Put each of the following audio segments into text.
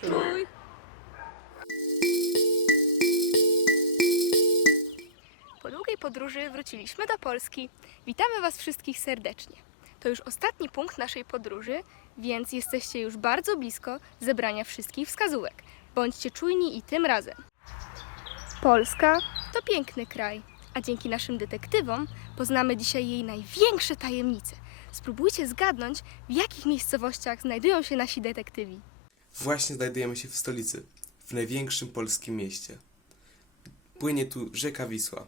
Czuj! Po długiej podróży wróciliśmy do Polski. Witamy Was wszystkich serdecznie. To już ostatni punkt naszej podróży, więc jesteście już bardzo blisko zebrania wszystkich wskazówek. Bądźcie czujni i tym razem. Polska to piękny kraj, a dzięki naszym detektywom poznamy dzisiaj jej największe tajemnice. Spróbujcie zgadnąć, w jakich miejscowościach znajdują się nasi detektywi. Właśnie znajdujemy się w stolicy, w największym polskim mieście. Płynie tu rzeka Wisła.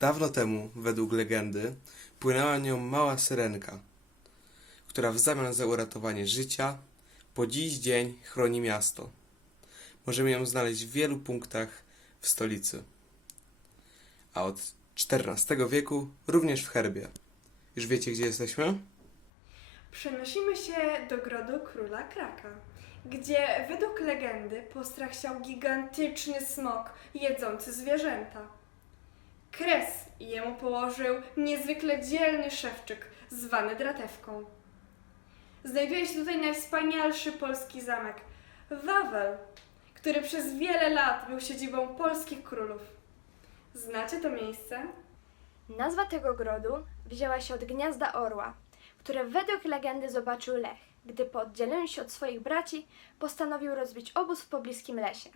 Dawno temu, według legendy, płynęła nią mała syrenka, która w zamian za uratowanie życia po dziś dzień chroni miasto. Możemy ją znaleźć w wielu punktach w stolicy. A od XIV wieku również w herbie. Już wiecie, gdzie jesteśmy? Przenosimy się do grodu króla Kraka, gdzie według legendy postrach siał gigantyczny smok jedzący zwierzęta. Kres jemu położył niezwykle dzielny szewczyk zwany Dratewką. Znajduje się tutaj najwspanialszy polski zamek Wawel, który przez wiele lat był siedzibą polskich królów. Znacie to miejsce? Nazwa tego grodu wzięła się od gniazda orła, które według legendy zobaczył Lech, gdy po oddzieleniu się od swoich braci postanowił rozbić obóz w pobliskim lesie.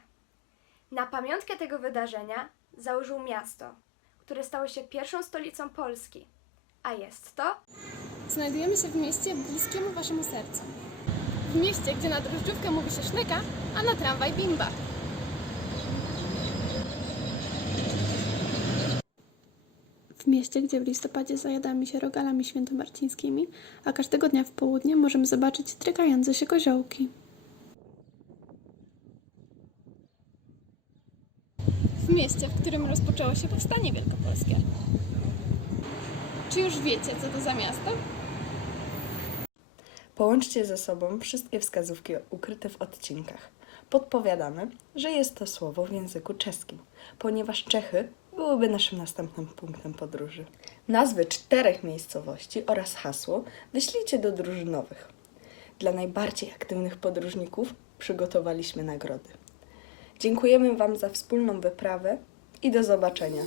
Na pamiątkę tego wydarzenia założył miasto, które stało się pierwszą stolicą Polski, a jest to Znajdujemy się w mieście bliskiemu waszemu sercu. W mieście, gdzie na drożdżówkę mówi się szneka, a na tramwaj bimba. W mieście, gdzie w listopadzie zajadamy się rogalami świętomarcińskimi, a każdego dnia w południe możemy zobaczyć trykające się koziołki. W mieście, w którym rozpoczęło się powstanie wielkopolskie. Czy już wiecie, co to za miasto? Połączcie ze sobą wszystkie wskazówki ukryte w odcinkach. Podpowiadamy, że jest to słowo w języku czeskim, ponieważ Czechy byłyby naszym następnym punktem podróży. Nazwy czterech miejscowości oraz hasło wyślijcie do drużynowych. Dla najbardziej aktywnych podróżników przygotowaliśmy nagrody. Dziękujemy Wam za wspólną wyprawę i do zobaczenia.